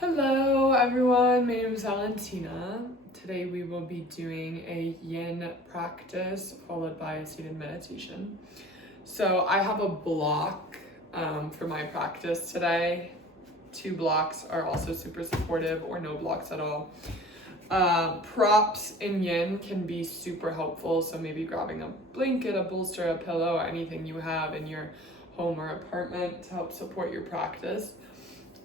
Hello everyone, my name is Valentina. Today we will be doing a yin practice followed by a seated meditation. So I have a block for my practice today. 2 blocks are also super supportive, or no blocks at all. Props in yin can be super helpful, so maybe grabbing a blanket, a bolster, a pillow, anything you have in your home or apartment to help support your practice.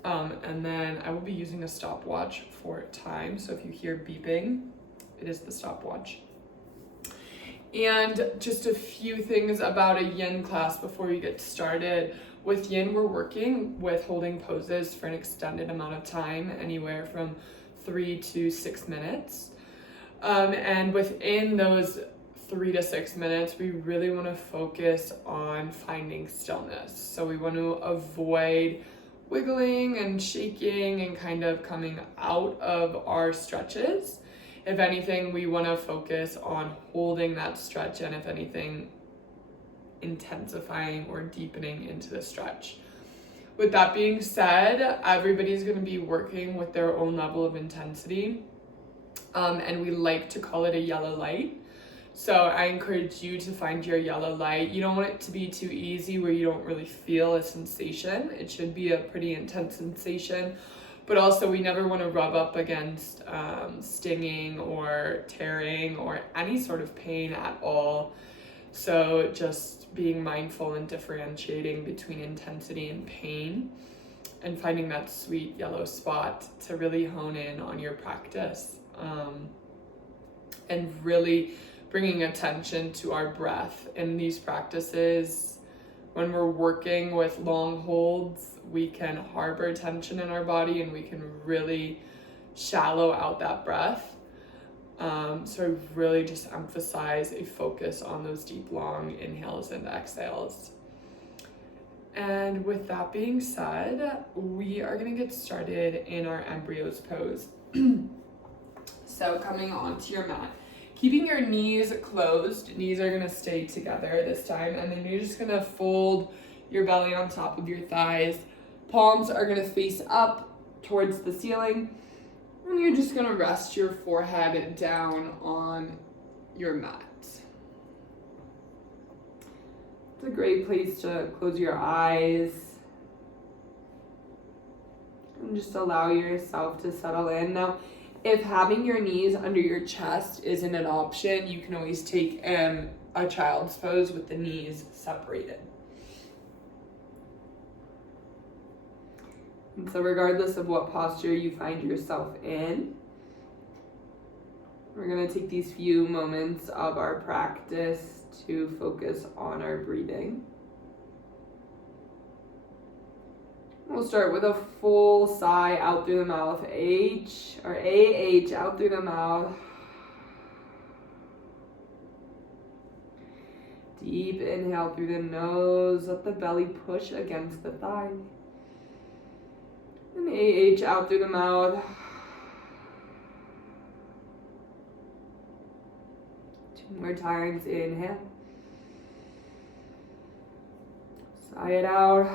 And then I will be using a stopwatch for time. So if you hear beeping, it is the stopwatch. And just a few things about a yin class before we get started. With yin, we're working with holding poses for an extended amount of time, anywhere from 3 to 6 minutes. And within those 3 to 6 minutes, we really want to focus on finding stillness. So we want to avoid wiggling and shaking and kind of coming out of our stretches. If anything, we want to focus on holding that stretch, and if anything, intensifying or deepening into the stretch. With that being said, everybody's going to be working with their own level of intensity, and we like to call it a yellow light. So I encourage you to find your yellow light. You don't want it to be too easy where you don't really feel a sensation. It should be a pretty intense sensation, but also we never want to rub up against stinging or tearing or any sort of pain at all. So just being mindful and differentiating between intensity and pain and finding that sweet yellow spot to really hone in on your practice, and really bringing attention to our breath. In these practices, when we're working with long holds, we can harbor tension in our body and we can really shallow out that breath. So I really just emphasize a focus on those deep, long inhales and exhales. And with that being said, we are going to get started in our embryos pose. So coming onto your mat, keeping your knees closed. Knees are gonna stay together this time, and then you're just gonna fold your belly on top of your thighs. Palms are gonna face up towards the ceiling, and you're just gonna rest your forehead down on your mat. It's a great place to close your eyes and just allow yourself to settle in. Now, if having your knees under your chest isn't an option, you can always take a child's pose with the knees separated. And so regardless of what posture you find yourself in, we're going to take these few moments of our practice to focus on our breathing. We'll start with a full sigh out through the mouth, H or AH out through the mouth. Deep inhale through the nose, let the belly push against the thigh. And AH out through the mouth. 2 more times, inhale. Sigh it out.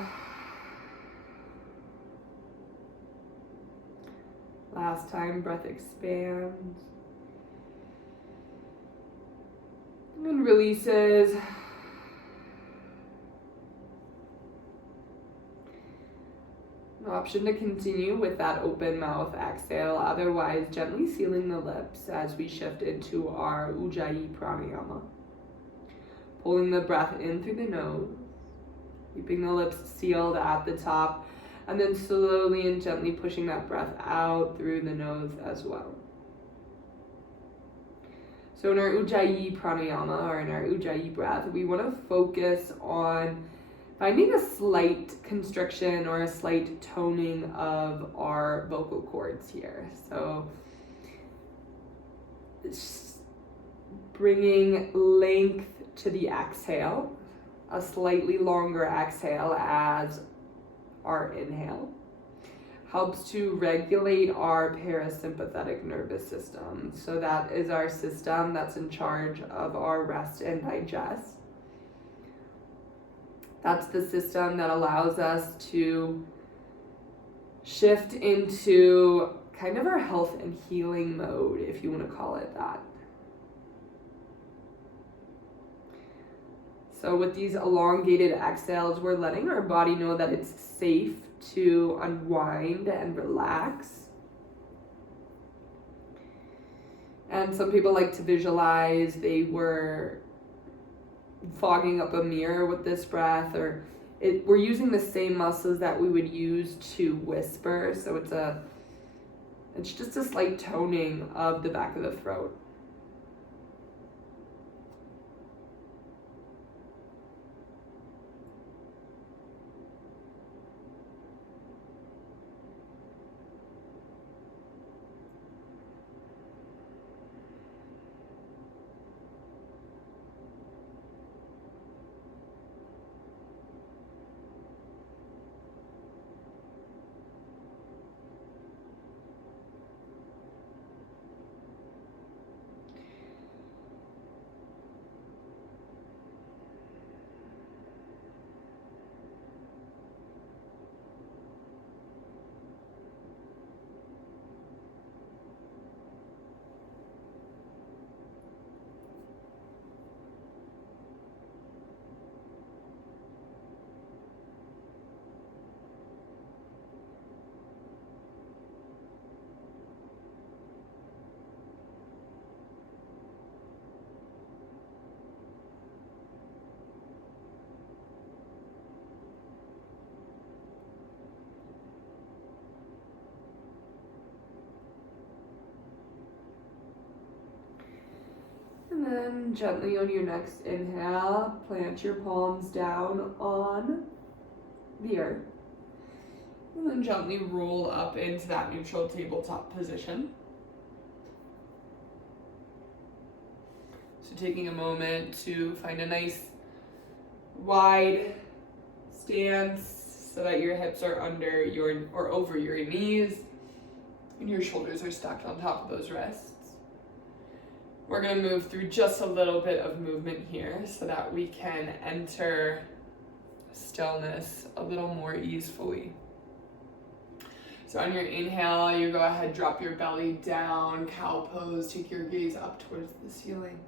Last time, breath expands and releases. An option to continue with that open mouth exhale, otherwise gently sealing the lips as we shift into our Ujjayi Pranayama. Pulling the breath in through the nose, keeping the lips sealed at the top, and then slowly and gently pushing that breath out through the nose as well. So in our Ujjayi Pranayama, or in our Ujjayi breath, we want to focus on finding a slight constriction or a slight toning of our vocal cords here. So bringing length to the exhale, a slightly longer exhale as our inhale, helps to regulate our parasympathetic nervous system. So that is our system that's in charge of our rest and digest. That's the system that allows us to shift into kind of our health and healing mode, if you want to call it that. So with these elongated exhales, we're letting our body know that it's safe to unwind and relax. And some people like to visualize they were fogging up a mirror with this breath, or we're using the same muscles that we would use to whisper. So it's just a slight toning of the back of the throat. And then gently on your next inhale, plant your palms down on the earth. And then gently roll up into that neutral tabletop position. So taking a moment to find a nice wide stance so that your hips are under or over your knees and your shoulders are stacked on top of those wrists. We're going to move through just a little bit of movement here so that we can enter stillness a little more easily. So on your inhale, you go ahead, drop your belly down, cow pose, take your gaze up towards the ceiling.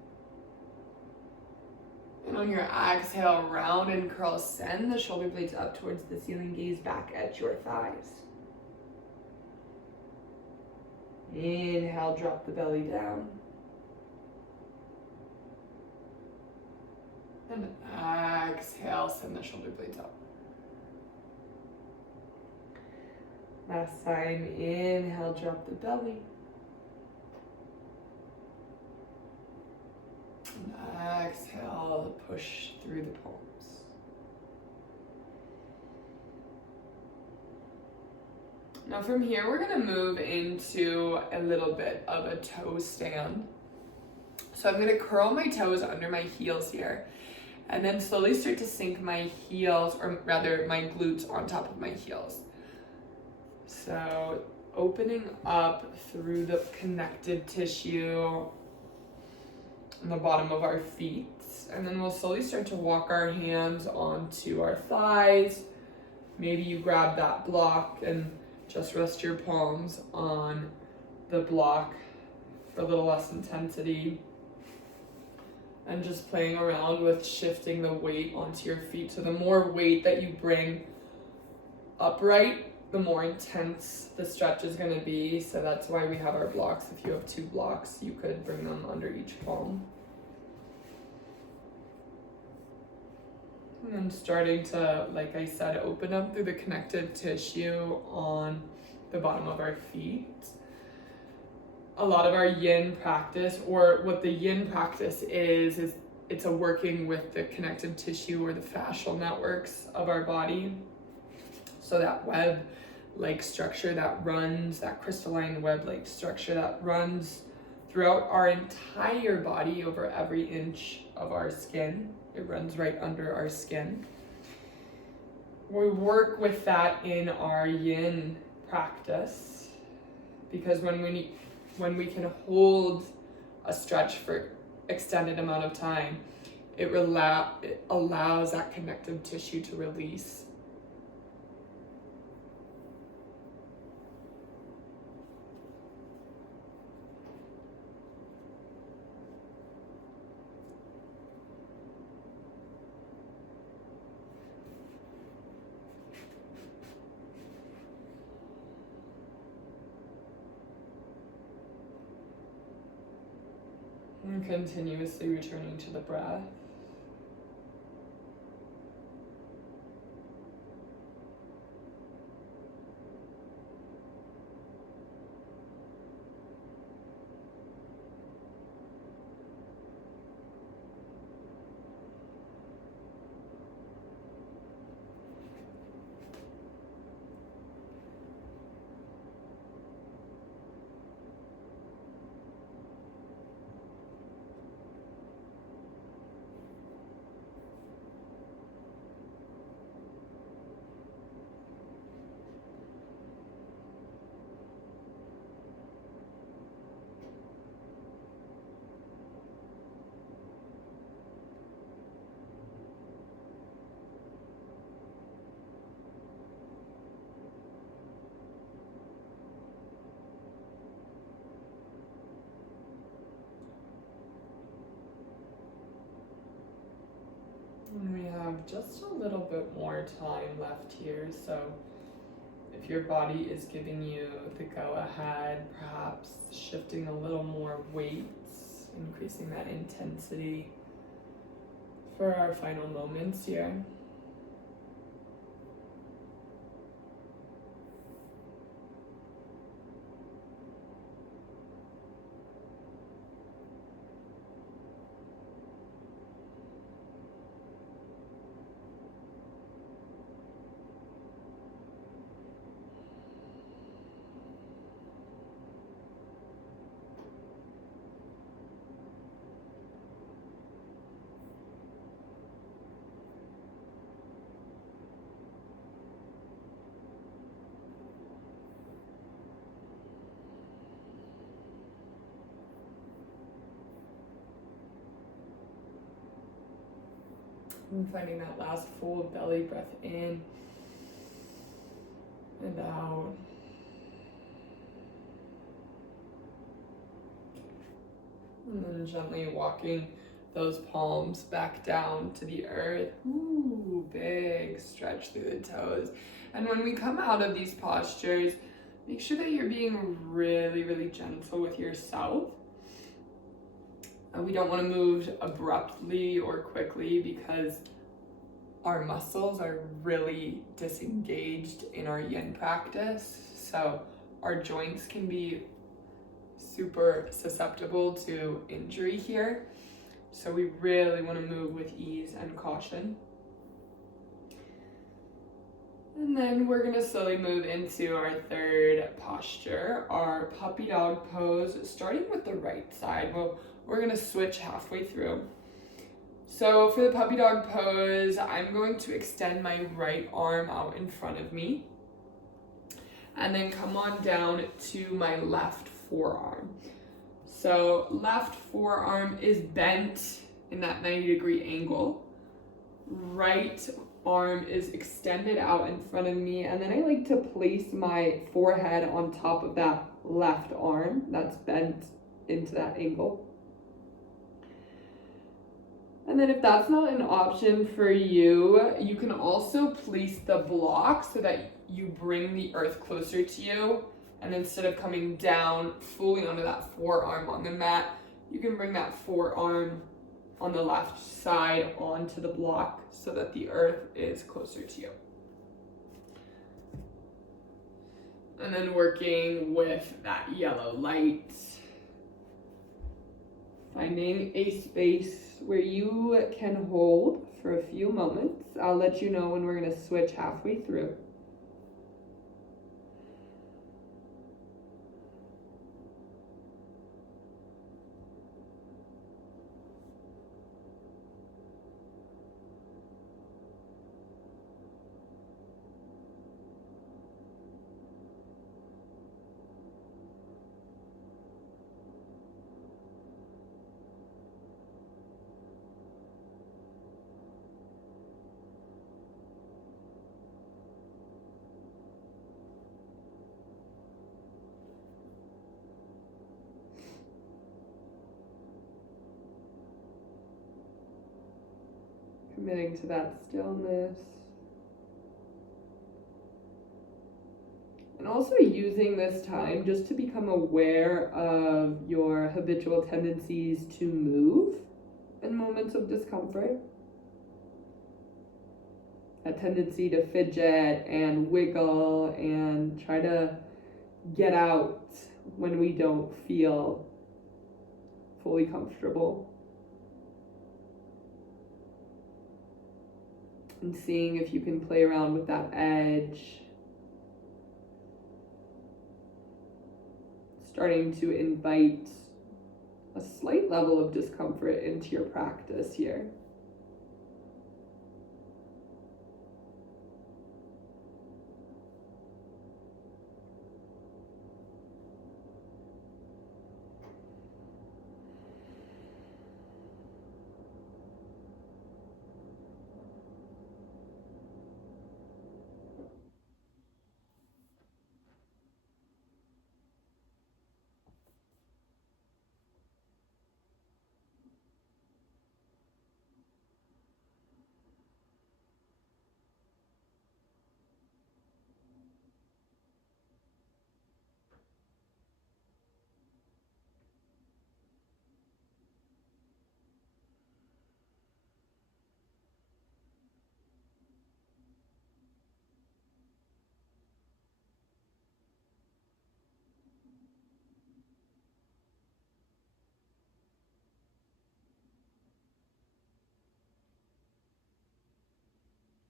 And on your exhale, round and curl, send the shoulder blades up towards the ceiling, gaze back at your thighs. Inhale, drop the belly down. And exhale, send the shoulder blades up. Last time, inhale, drop the belly. And exhale, push through the palms. Now from here, we're gonna move into a little bit of a toe stand. So I'm gonna curl my toes under my heels here, and then slowly start to sink my heels, or rather my glutes on top of my heels. So opening up through the connective tissue on the bottom of our feet. And then we'll slowly start to walk our hands onto our thighs. Maybe you grab that block and just rest your palms on the block for a little less intensity. And just playing around with shifting the weight onto your feet. So the more weight that you bring upright, the more intense the stretch is going to be. So that's why we have our blocks. If you have 2 blocks, you could bring them under each palm. And then starting to, like I said, open up through the connective tissue on the bottom of our feet. A lot of our yin practice, or what the yin practice is it's a working with the connective tissue or the fascial networks of our body. So that web-like structure that runs, that crystalline web-like structure that runs throughout our entire body over every inch of our skin. It runs right under our skin. We work with that in our yin practice, because when we can hold a stretch for extended amount of time, it allows that connective tissue to release. And continuously returning to the breath. And we have just a little bit more time left here, so if your body is giving you the go-ahead, perhaps shifting a little more weight, increasing that intensity for our final moments here. And finding that last full belly breath in and out. And then gently walking those palms back down to the earth. Ooh, big stretch through the toes. And when we come out of these postures, make sure that you're being really, really gentle with yourself. We don't want to move abruptly or quickly because our muscles are really disengaged in our yin practice. So our joints can be super susceptible to injury here. So we really want to move with ease and caution. And then we're going to slowly move into our third posture, our puppy dog pose, starting with the right side. Well, we're going to switch halfway through. So for the puppy dog pose, I'm going to extend my right arm out in front of me and then come on down to my left forearm. So left forearm is bent in that 90-degree angle. Right arm is extended out in front of me, and then I like to place my forehead on top of that left arm that's bent into that angle. And then if that's not an option for you, you can also place the block so that you bring the earth closer to you. And instead of coming down fully onto that forearm on the mat, you can bring that forearm on the left side onto the block so that the earth is closer to you. And then working with that yellow light, finding a space where you can hold for a few moments. I'll let you know when we're going to switch halfway through. Committing to that stillness. And also using this time just to become aware of your habitual tendencies to move in moments of discomfort. A tendency to fidget and wiggle and try to get out when we don't feel fully comfortable. And seeing if you can play around with that edge. Starting to invite a slight level of discomfort into your practice here.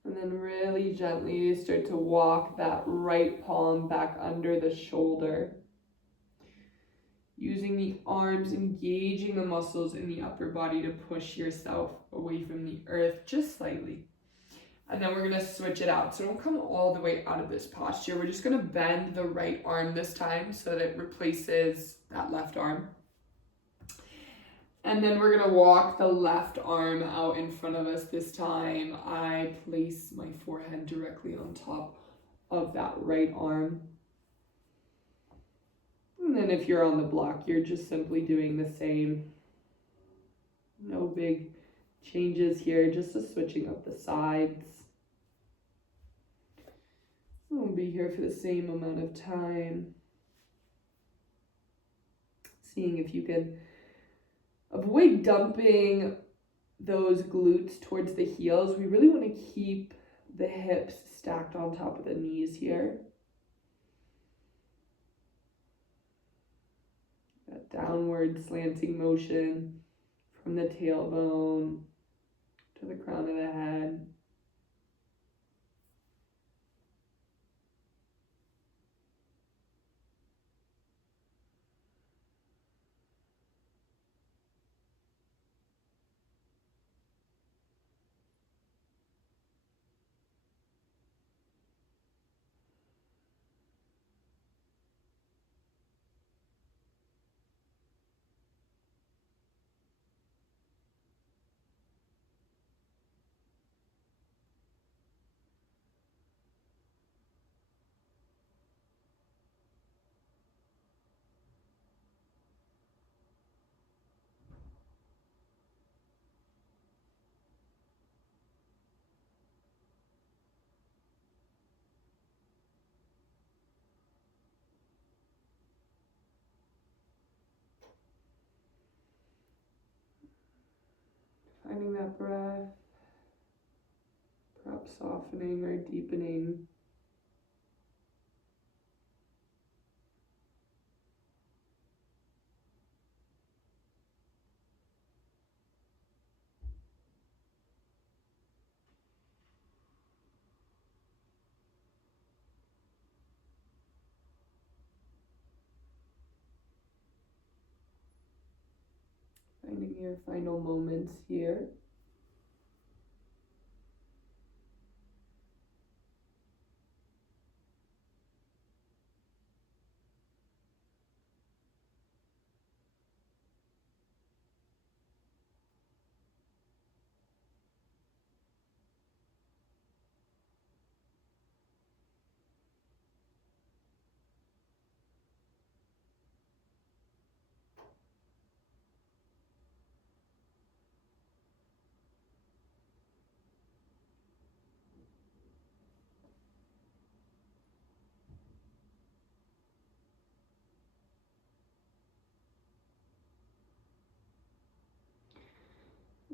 And then really gently start to walk that right palm back under the shoulder. Using the arms, engaging the muscles in the upper body to push yourself away from the earth just slightly. And then we're going to switch it out. So don't come all the way out of this posture. We're just going to bend the right arm this time so that it replaces that left arm. And then we're gonna walk the left arm out in front of us this time. I place my forehead directly on top of that right arm. And then if you're on the block, you're just simply doing the same. No big changes here, just a switching up the sides. We'll be here for the same amount of time. Seeing if you can avoid dumping those glutes towards the heels. We really want to keep the hips stacked on top of the knees here. That downward slanting motion from the tailbone to the crown of the head. Finding that breath, perhaps softening or deepening. Finding your final moments here.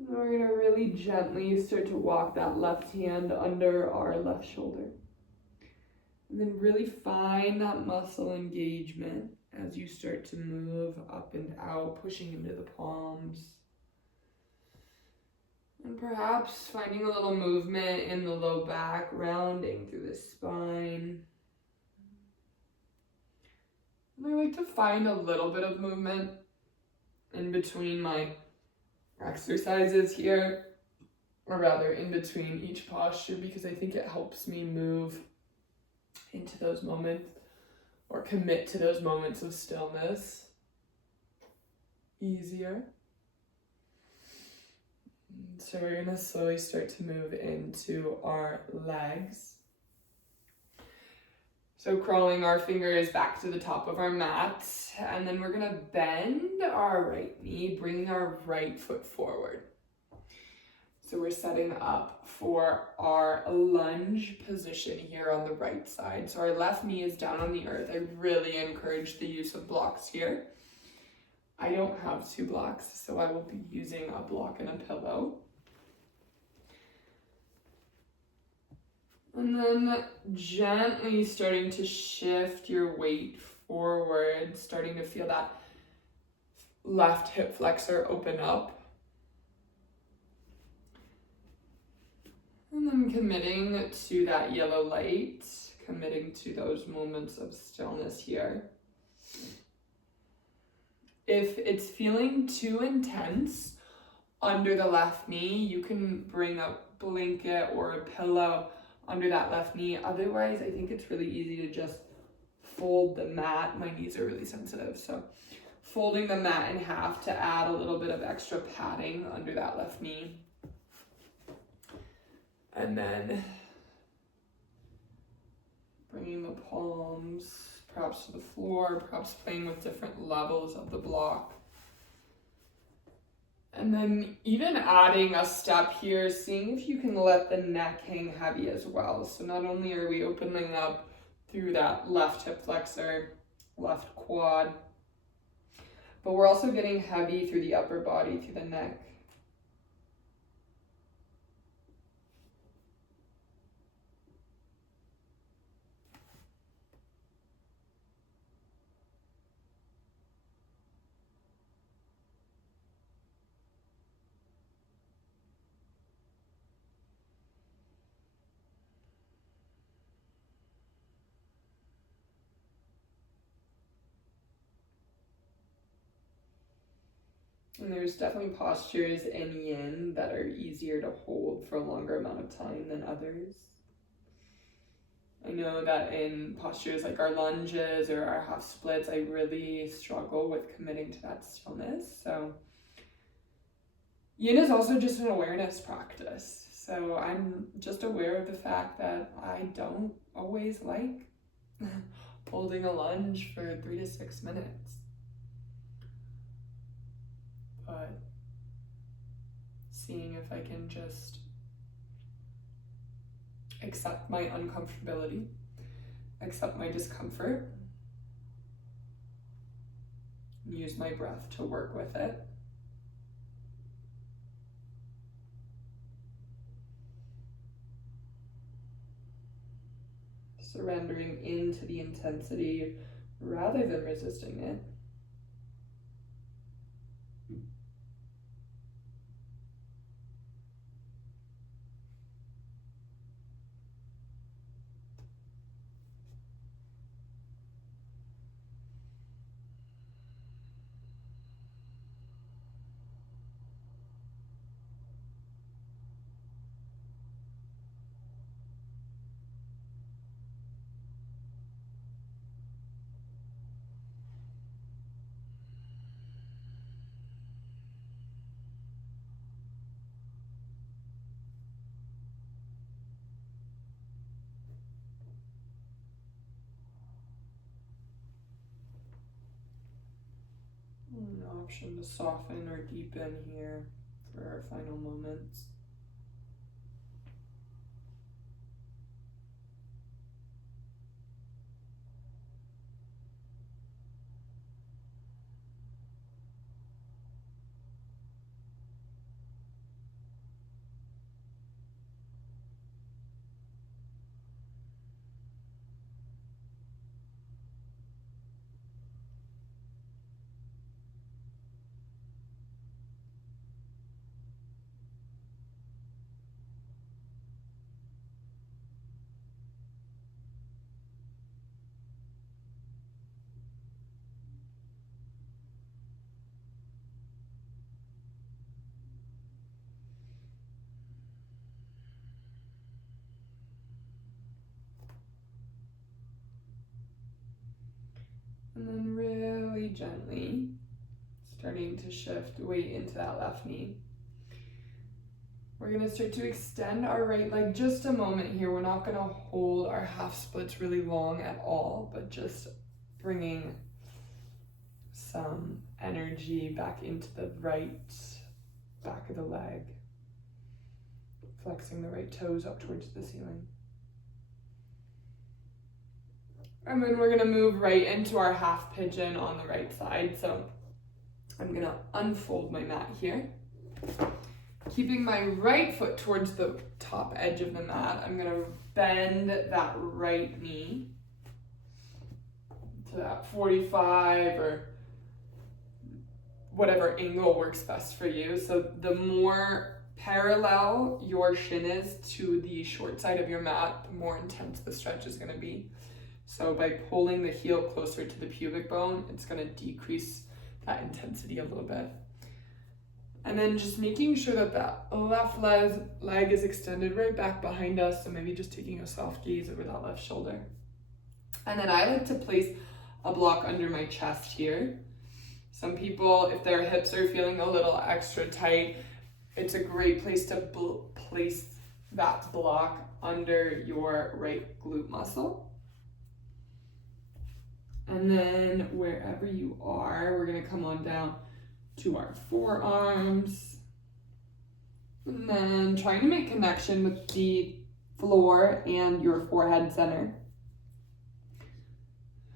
And then we're going to really gently start to walk that left hand under our left shoulder. And then really find that muscle engagement as you start to move up and out, pushing into the palms. And perhaps finding a little movement in the low back, rounding through the spine. And I like to find a little bit of movement in between my exercises here, or rather in between each posture, because I think it helps me move into those moments or commit to those moments of stillness easier. So we're going to slowly start to move into our legs. So crawling our fingers back to the top of our mat, and then we're going to bend our right knee, bringing our right foot forward. So we're setting up for our lunge position here on the right side. So our left knee is down on the earth. I really encourage the use of blocks here. I don't have 2 blocks, so I will be using a block and a pillow. And then gently starting to shift your weight forward, starting to feel that left hip flexor open up. And then committing to that yellow light, committing to those moments of stillness here. If it's feeling too intense under the left knee, you can bring a blanket or a pillow under that left knee. Otherwise, I think it's really easy to just fold the mat. My knees are really sensitive, so folding the mat in half to add a little bit of extra padding under that left knee. And then bringing the palms perhaps to the floor, perhaps playing with different levels of the block. And then even adding a step here, seeing if you can let the neck hang heavy as well. So not only are we opening up through that left hip flexor, left quad, but we're also getting heavy through the upper body, through the neck. And there's definitely postures in yin that are easier to hold for a longer amount of time than others. I know that in postures like our lunges or our half splits, I really struggle with committing to that stillness. So yin is also just an awareness practice. So I'm just aware of the fact that I don't always like holding a lunge for 3 to 6 minutes. But seeing if I can just accept my uncomfortability, accept my discomfort, and use my breath to work with it. Surrendering into the intensity rather than resisting it. An option to soften or deepen here for our final moments. And then really gently starting to shift weight into that left knee. We're going to start to extend our right leg just a moment here. We're not going to hold our half splits really long at all, but just bringing some energy back into the right back of the leg. Flexing the right toes up towards the ceiling. And then we're going to move right into our half pigeon on the right side. So I'm going to unfold my mat here. Keeping my right foot towards the top edge of the mat, I'm going to bend that right knee to that 45 or whatever angle works best for you. So the more parallel your shin is to the short side of your mat, the more intense the stretch is going to be. So by pulling the heel closer to the pubic bone, it's going to decrease that intensity a little bit. And then just making sure that that left leg is extended right back behind us. So maybe just taking a soft gaze over that left shoulder. And then I like to place a block under my chest here. Some people, if their hips are feeling a little extra tight, it's a great place to place that block under your right glute muscle. And then wherever you are, we're going to come on down to our forearms. And then trying to make connection with the floor and your forehead center.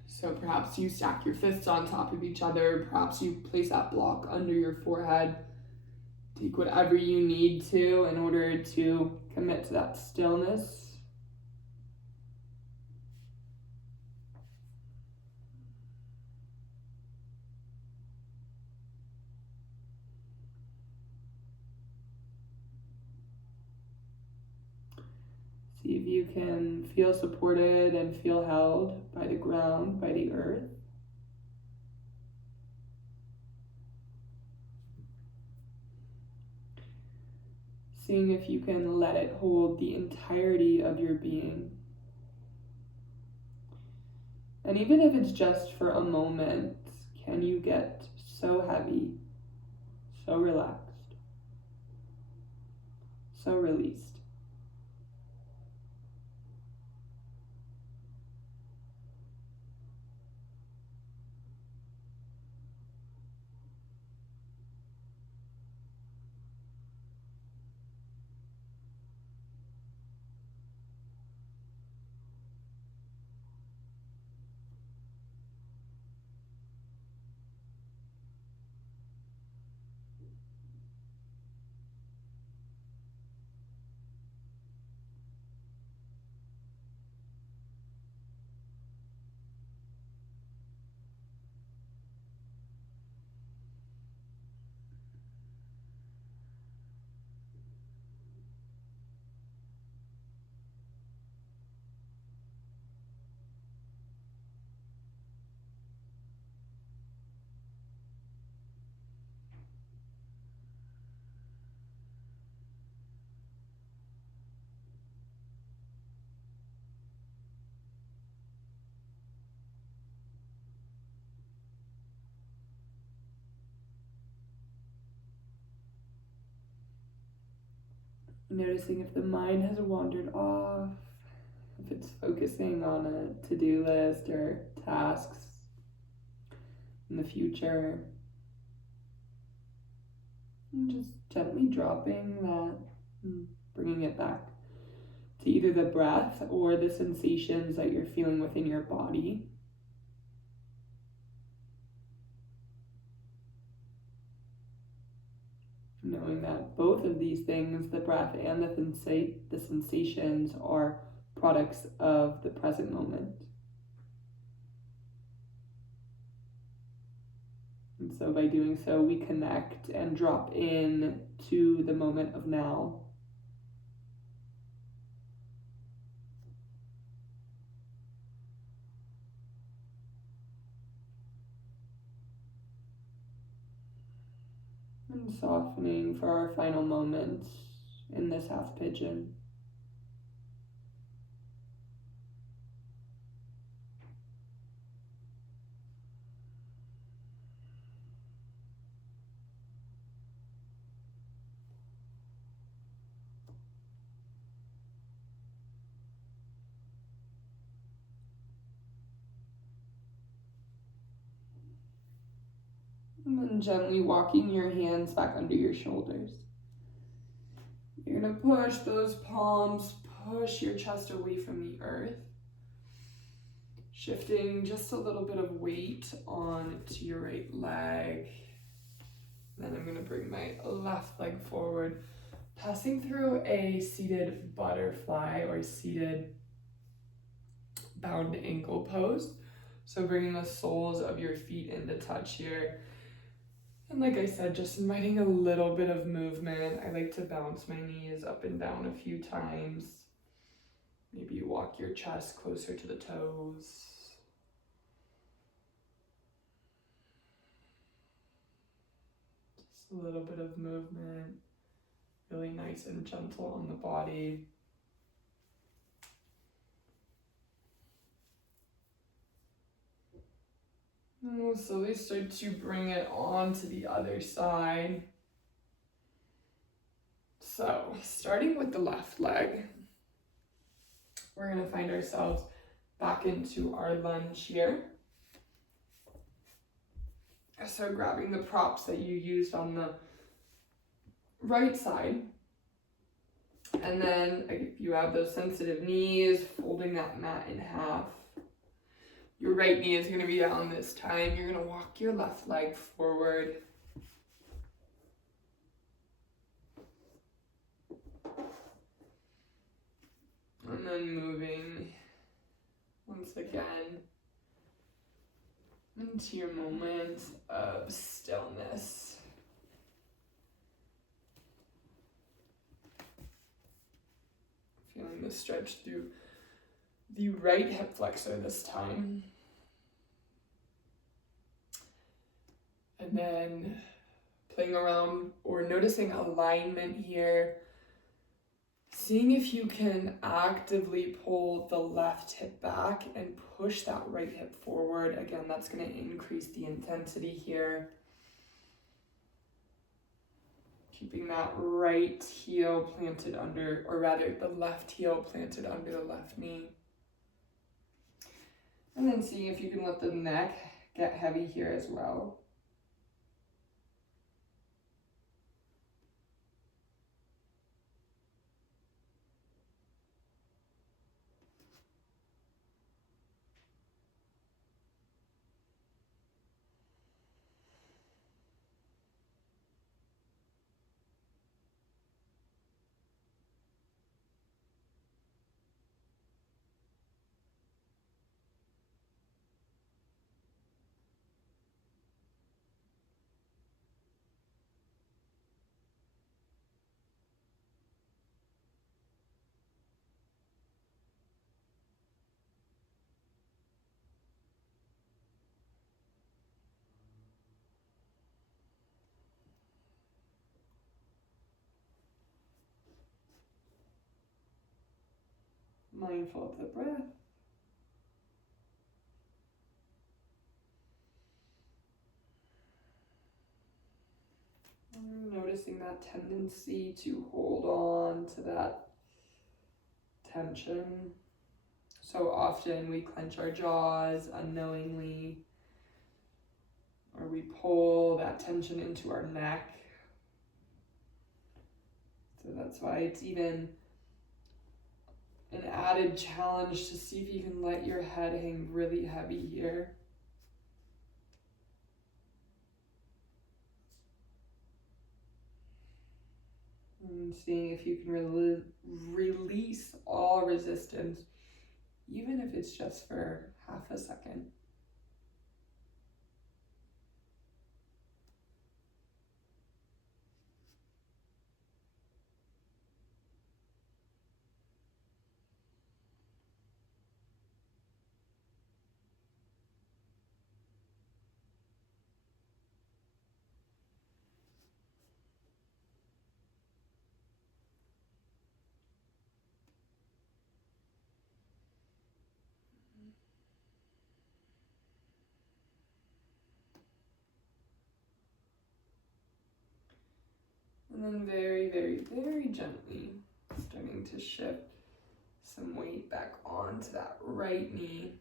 So perhaps you stack your fists on top of each other. Perhaps you place that block under your forehead. Take whatever you need to in order to commit to that stillness. See if you can feel supported and feel held by the ground, by the earth. Seeing if you can let it hold the entirety of your being. And even if it's just for a moment, can you get so heavy, so relaxed, so released? Noticing if the mind has wandered off, if it's focusing on a to-do list or tasks in the future. And just gently dropping that and bringing it back to either the breath or the sensations that you're feeling within your body. Knowing that both of these things, the breath and the sensations, are products of the present moment. And so by doing so, we connect and drop in to the moment of now. And softening for our final moments in this half pigeon. And then gently walking your hands back under your shoulders. You're gonna push those palms, push your chest away from the earth. Shifting just a little bit of weight onto your right leg. Then I'm gonna bring my left leg forward, passing through a seated butterfly or seated bound ankle pose. So bringing the soles of your feet into touch here. And like I said, just inviting a little bit of movement. I like to bounce my knees up and down a few times. Maybe you walk your chest closer to the toes. Just a little bit of movement. Really nice and gentle on the body. And we'll slowly start to bring it on to the other side. So, starting with the left leg, we're going to find ourselves back into our lunge here. So, grabbing the props that you used on the right side. And then, if you have those sensitive knees, folding that mat in half. Your right knee is going to be down this time. You're going to walk your left leg forward. And then moving once again into your moment of stillness. Feeling the stretch through the right hip flexor this time. And then playing around or noticing alignment here. Seeing if you can actively pull the left hip back and push that right hip forward. Again, that's going to increase the intensity here. Keeping that right heel planted under, or rather the left heel planted under the left knee. And then seeing if you can let the neck get heavy here as well. Mindful of the breath. Noticing that tendency to hold on to that tension. So often we clench our jaws unknowingly, or we pull that tension into our neck. So that's why it's even an added challenge to see if you can let your head hang really heavy here. And seeing if you can release all resistance, even if it's just for half a second. And then very, very, very gently starting to shift some weight back onto that right knee.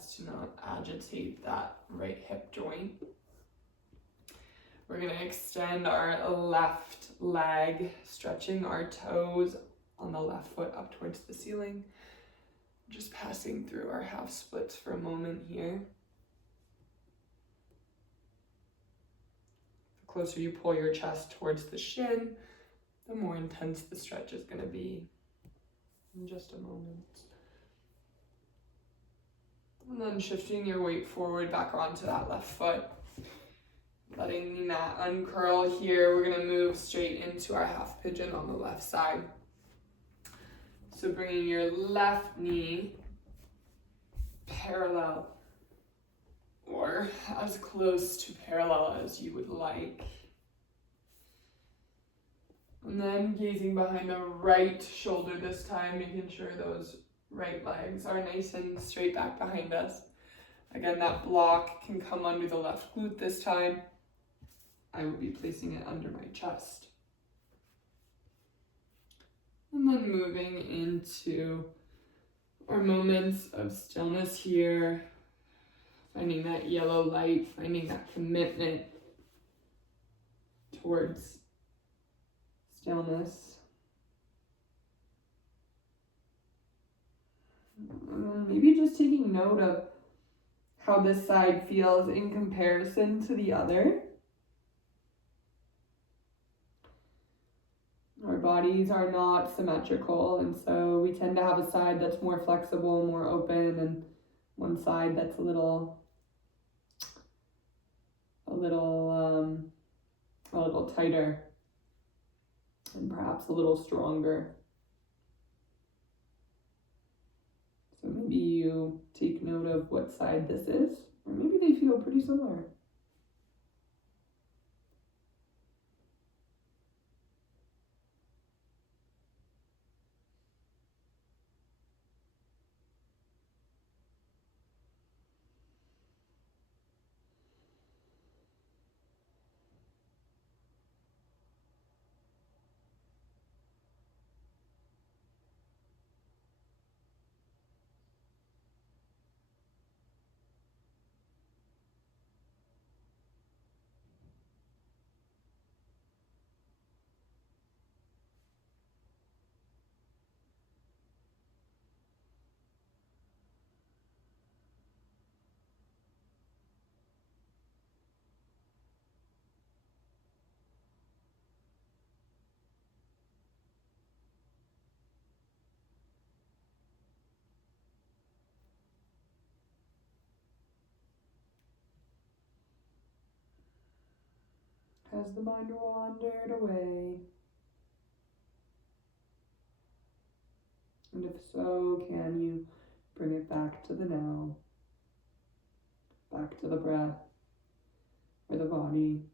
best to not agitate that right hip joint. We're going to extend our left leg, stretching our toes on the left foot up towards the ceiling. Just passing through our half splits for a moment here. The closer you pull your chest towards the shin, the more intense the stretch is going to be. In just a moment. And then shifting your weight forward back onto that left foot. Letting the mat uncurl here. We're going to move straight into our half pigeon on the left side. So bringing your left knee parallel or as close to parallel as you would like. And then gazing behind the right shoulder this time, making sure those right legs are nice and straight back behind us. Again, that block can come under the left glute this time. I would be placing it under my chest. And then moving into our moments of stillness here, finding that yellow light, finding that commitment towards stillness. Maybe just taking note of how this side feels in comparison to the other. Our bodies are not symmetrical, and so we tend to have a side that's more flexible, more open, and one side that's a little tighter and perhaps a little stronger. So maybe you take note of what side this is, or maybe they feel pretty similar. Has the mind wandered away? And if so, can you bring it back to the now, back to the breath or the body?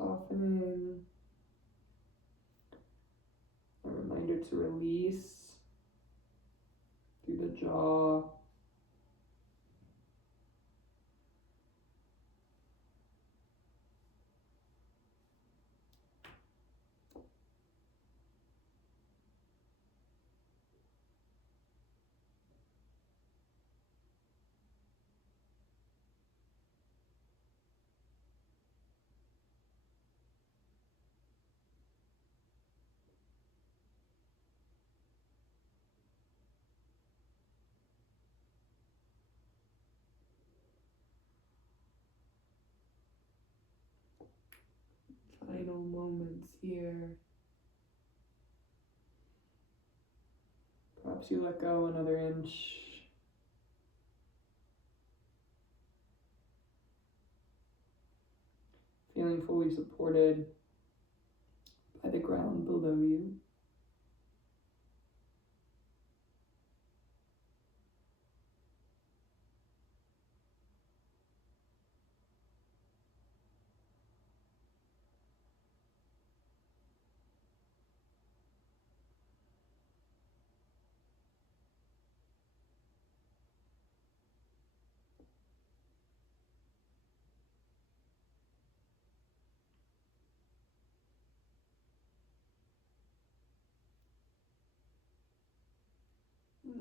Softening. A reminder to release through the jaw. Perhaps you let go another inch. Feeling fully supported by the ground below you.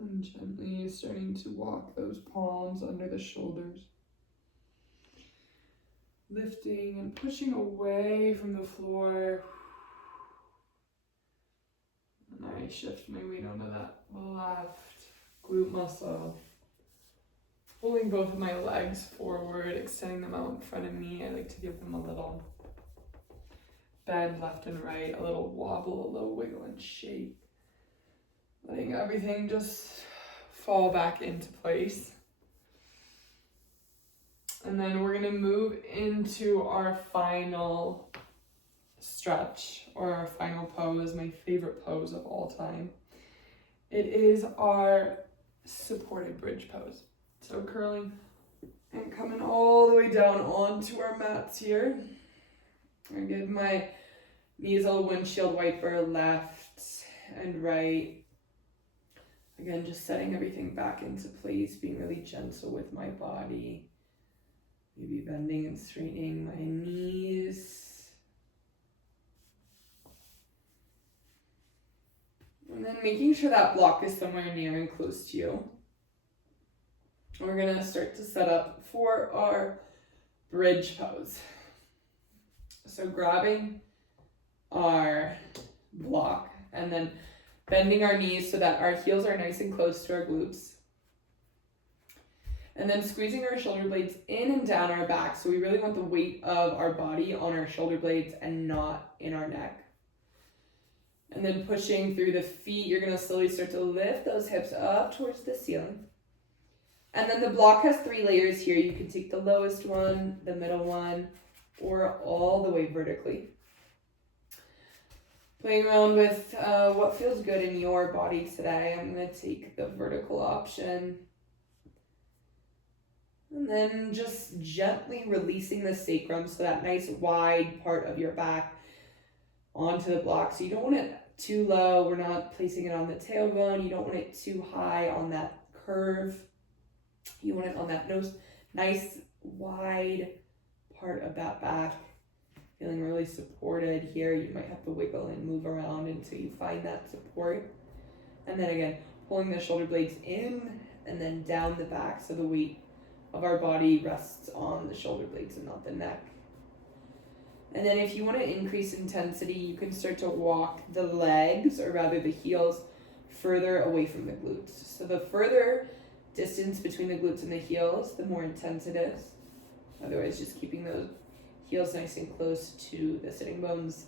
And gently starting to walk those palms under the shoulders. Lifting and pushing away from the floor. And I shift my weight onto that left glute muscle. Pulling both of my legs forward, extending them out in front of me. I like to give them a little bend left and right, a little wobble, a little wiggle and shake. Letting everything just fall back into place. And then we're gonna move into our final stretch, or our final pose, my favorite pose of all time. It is our supported bridge pose. So curling and coming all the way down onto our mats here. I give my knees a windshield wiper left and right. Again, just setting everything back into place, being really gentle with my body. Maybe bending and straightening my knees. And then making sure that block is somewhere near and close to you. We're gonna start to set up for our bridge pose. So grabbing our block and then bending our knees so that our heels are nice and close to our glutes. And then squeezing our shoulder blades in and down our back. So we really want the weight of our body on our shoulder blades and not in our neck. And then pushing through the feet, you're gonna slowly start to lift those hips up towards the ceiling. And then the block has 3 layers here. You can take the lowest one, the middle one, or all the way vertically. Playing around with what feels good in your body today. I'm gonna take the vertical option. And then just gently releasing the sacrum, so that nice wide part of your back onto the block. So you don't want it too low. We're not placing it on the tailbone. You don't want it too high on that curve. You want it on that nice wide part of that back. Feeling really supported here. You might have to wiggle and move around until you find that support. And then again, pulling the shoulder blades in and then down the back, so the weight of our body rests on the shoulder blades and not the neck. And then if you want to increase intensity, you can start to walk the legs, or rather the heels, further away from the glutes. So the further distance between the glutes and the heels, the more intense it is. Otherwise, just keeping those heels nice and close to the sitting bones.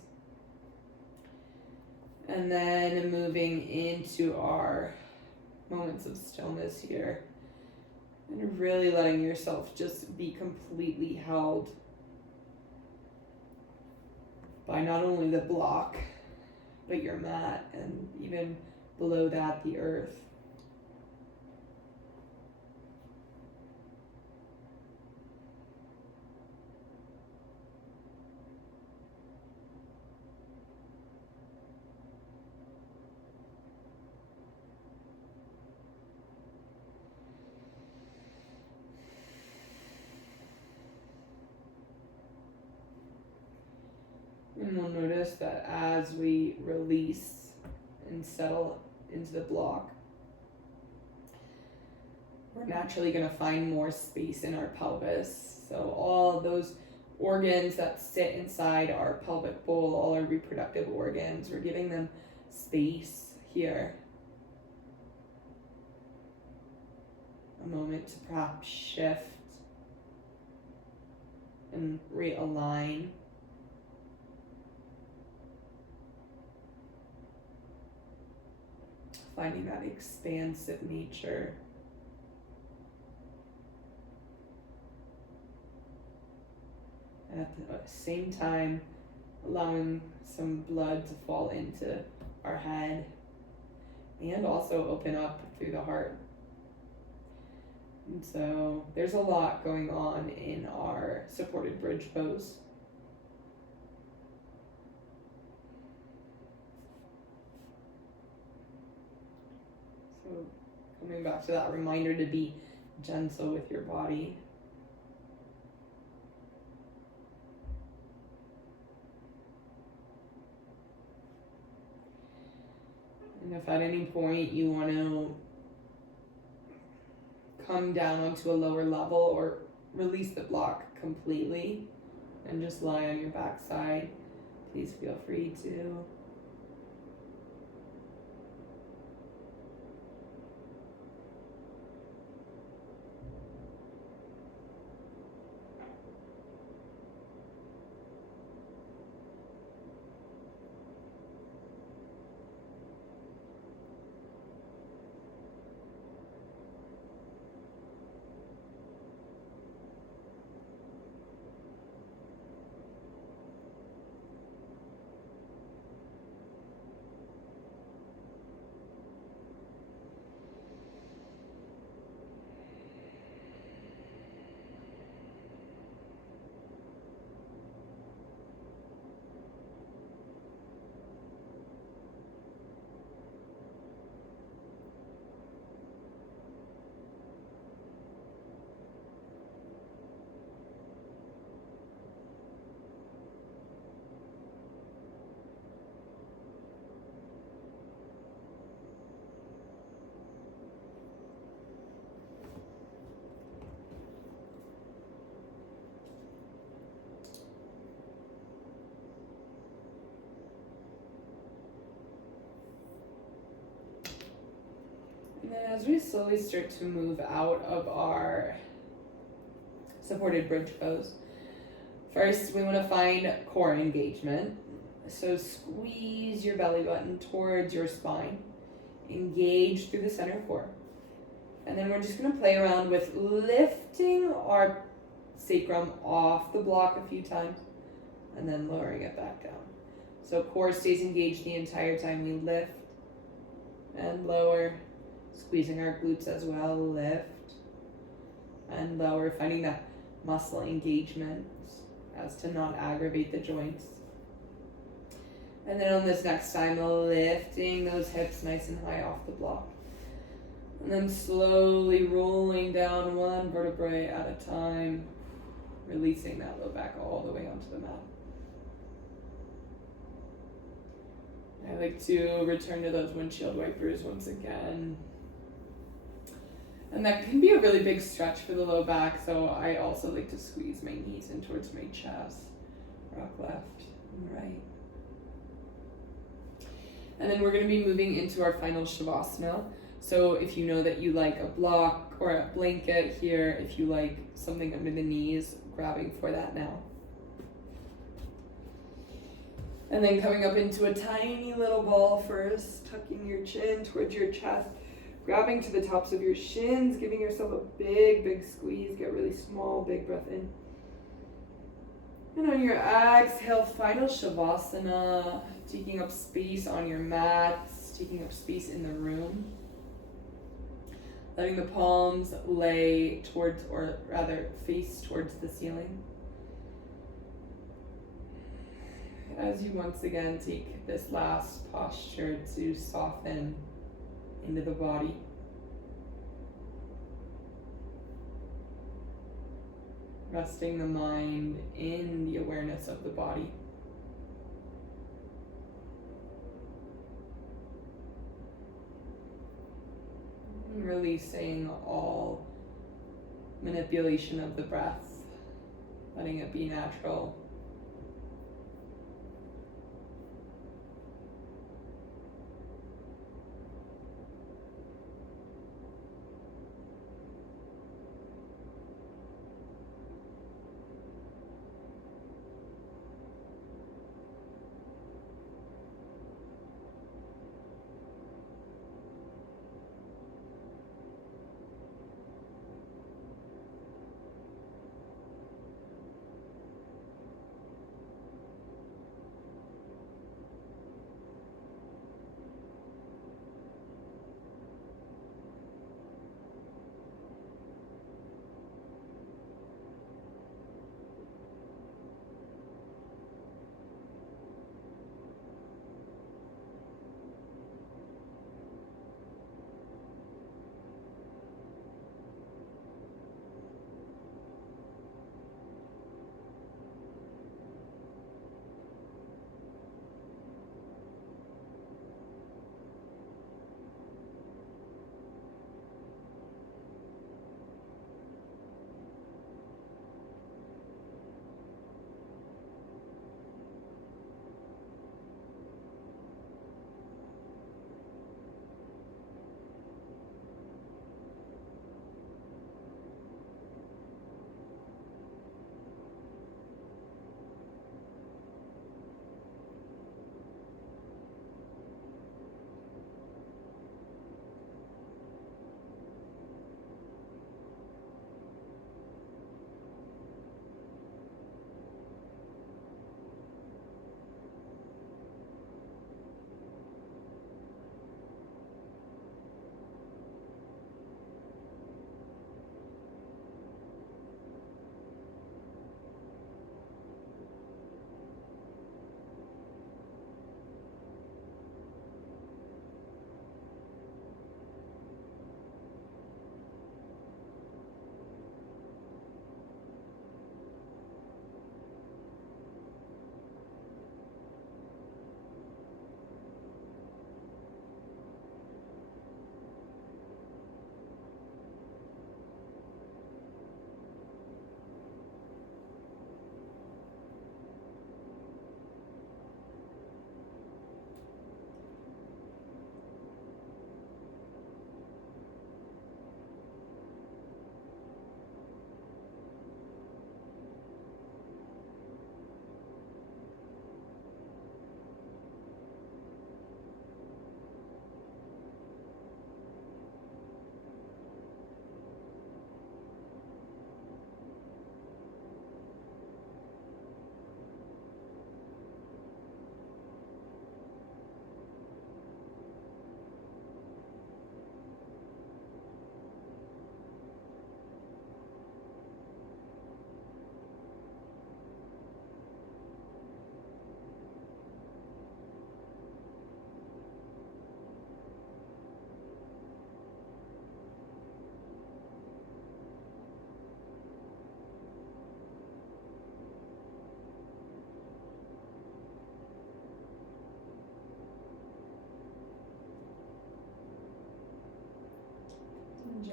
And then moving into our moments of stillness here. And really letting yourself just be completely held by not only the block, but your mat, and even below that, the earth. And we'll notice that as we release and settle into the block, we're naturally going to find more space in our pelvis. So all those organs that sit inside our pelvic bowl, all our reproductive organs, we're giving them space here. A moment to perhaps shift and realign. finding that expansive nature. And at the same time, allowing some blood to fall into our head and also open up through the heart. And so there's a lot going on in our supported bridge pose. So coming back to that reminder to be gentle with your body. And if at any point you want to come down onto a lower level or release the block completely and just lie on your backside, please feel free to. And then as we slowly start to move out of our supported bridge pose, first we want to find core engagement. So squeeze your belly button towards your spine. Engage through the center core. And then we're just going to play around with lifting our sacrum off the block a few times and then lowering it back down. So core stays engaged the entire time we lift and lower. Squeezing our glutes as well, lift and lower, finding that muscle engagement as to not aggravate the joints. And then on this next time, lifting those hips nice and high off the block. And then slowly rolling down one vertebrae at a time, releasing that low back all the way onto the mat. I like to return to those windshield wipers once again. And that can be a really big stretch for the low back, so I also like to squeeze my knees in towards my chest. Rock left and right. And then we're going to be moving into our final Shavasana. So if you know that you like a block or a blanket here, if you like something under the knees, grabbing for that now. And then coming up into a tiny little ball first, tucking your chin towards your chest, grabbing to the tops of your shins, giving yourself a big, big squeeze. Get really small, big breath in. And on your exhale, final Shavasana, taking up space on your mats, taking up space in the room. Letting the palms lay towards, or rather face towards the ceiling. As you once again take this last posture to soften into the body. Resting the mind in the awareness of the body. And releasing all manipulation of the breath, letting it be natural.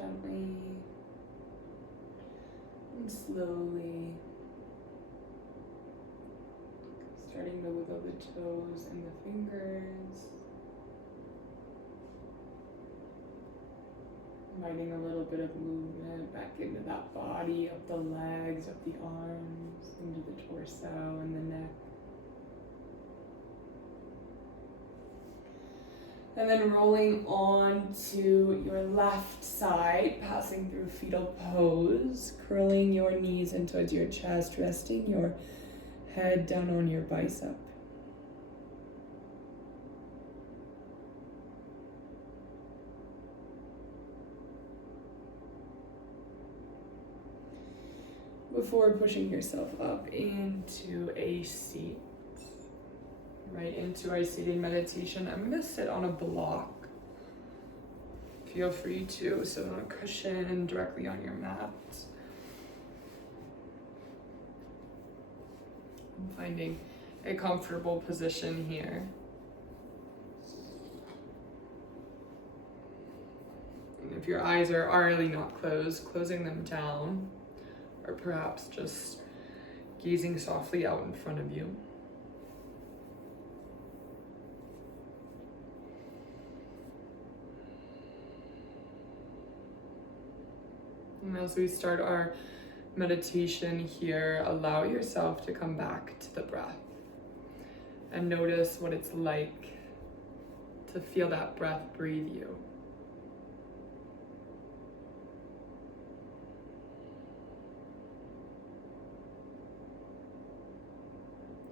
gently and slowly, starting to wiggle the toes and the fingers, inviting a little bit of movement back into that body, of the legs, of the arms, into the torso and the neck. And then rolling on to your left side, passing through fetal pose, curling your knees in towards your chest, resting your head down on your bicep. Before pushing yourself up into a seat, right into our seating meditation, I'm going to sit on a block. Feel free to sit on a cushion directly on your mat. I'm finding a comfortable position here. And if your eyes are already not closed, closing them down, or perhaps just gazing softly out in front of you. And as we start our meditation here, allow yourself to come back to the breath and notice what it's like to feel that breath breathe you.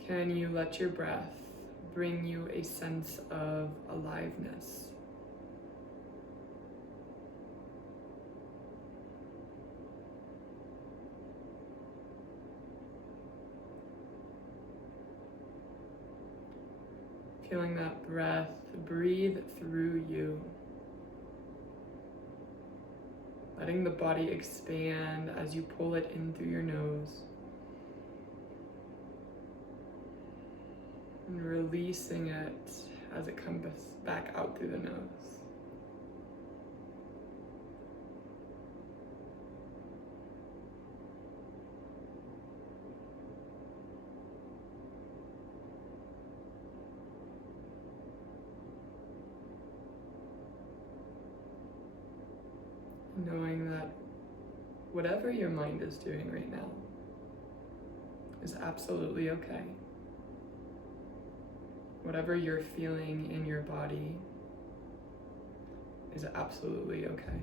Can you let your breath bring you a sense of aliveness? Feeling that breath breathe through you. Letting the body expand as you pull it in through your nose. And releasing it as it comes back out through the nose. Knowing that whatever your mind is doing right now is absolutely okay. Whatever you're feeling in your body is absolutely okay.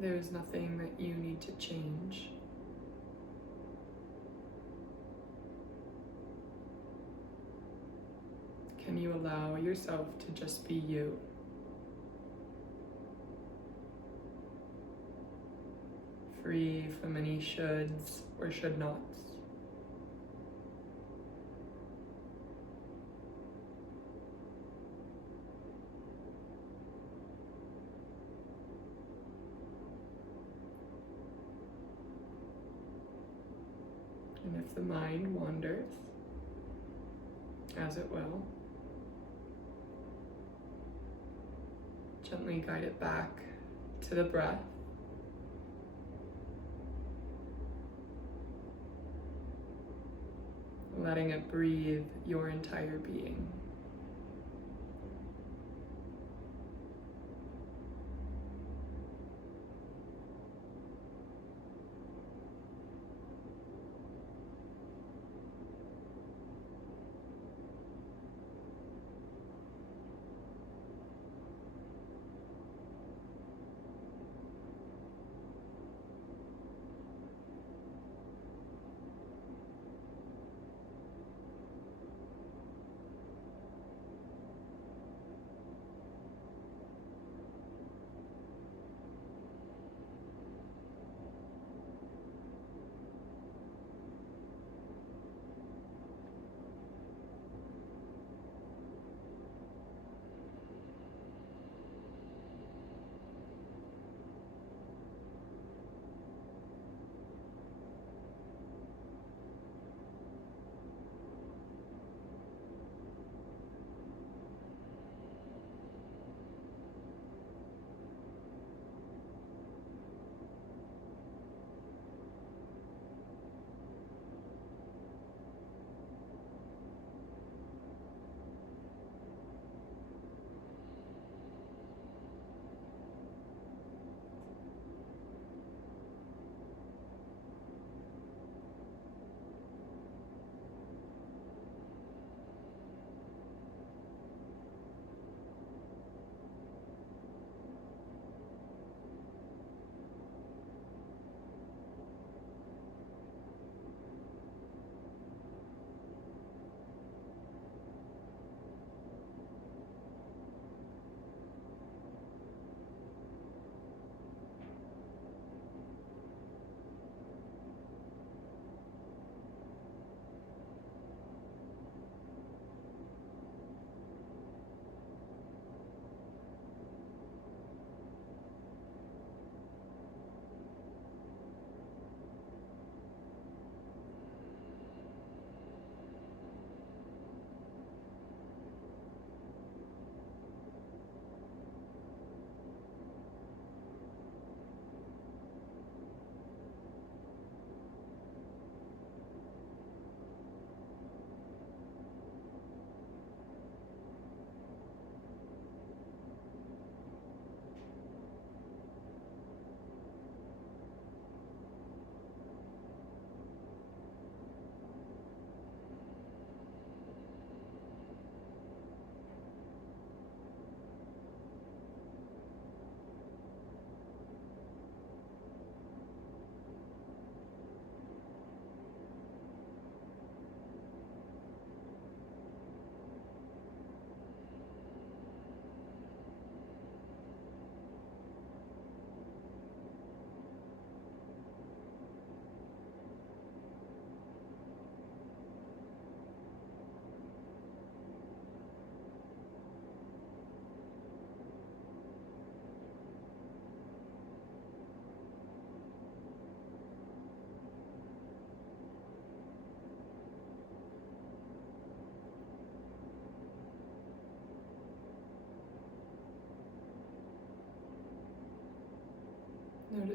There's nothing that you need to change. Can you allow yourself to just be you? Free from any shoulds or should nots. And if the mind wanders, as it will, gently guide it back to the breath. Letting it breathe your entire being.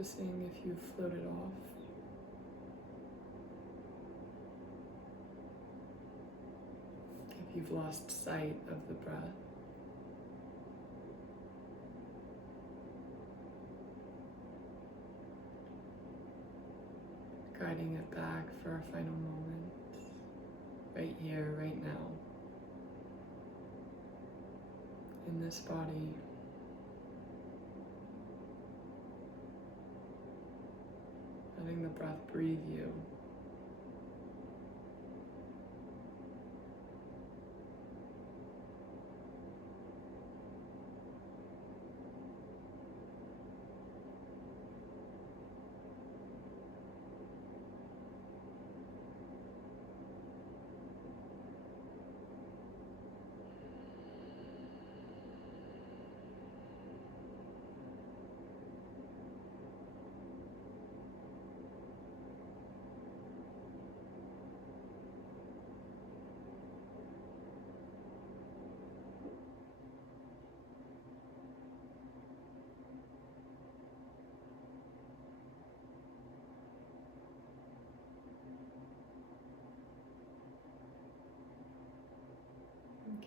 noticing if you've floated off. If you've lost sight of the breath. Guiding it back for our final moments, right here, right now, in this body. Letting the breath breathe you.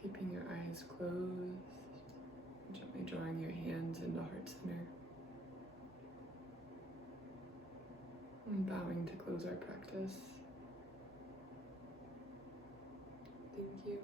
Keeping your eyes closed, gently drawing your hands into heart center, and bowing to close our practice. Thank you.